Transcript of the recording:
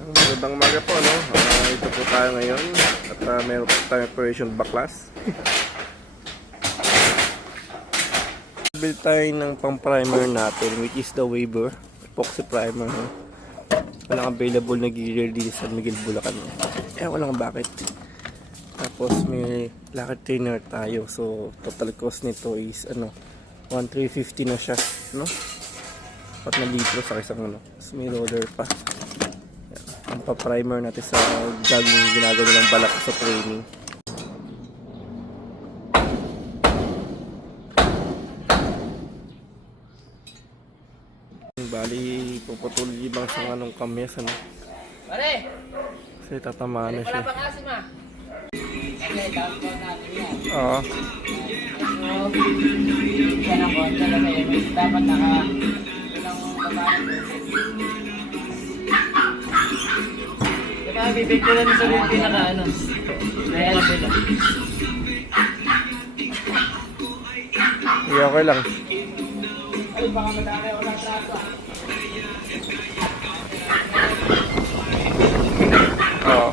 Magandang umaga po, no? Ito po tayo ngayon at meron po tayong operation baklas. Build tayo ng pang-primer natin, which is the Weber epoxy primer. No? Walang available na gear din sa Miguel, Bulacan. Walang bakit. Tapos may lakad trainer tayo. So total cost nito is 1,350 na siya, no? 4 na litro sa isang Tapos may roller pa. Ang pa-primer natin sa jogging ginagawa nilang balak sa training. Bali, puputulin ibang sa anong kamyas, ano? Pare! Kasi tatamaan na siya. Wala pang asim ah. Okay, download natin yan. Oo. Yan ang konti lang eh. Dapat ilang babae. Diba, bibigyan lang sa yung pinaka Kaya lang pala. Yeah, okay lang. Ay, baka madami walang traso ah. Oo.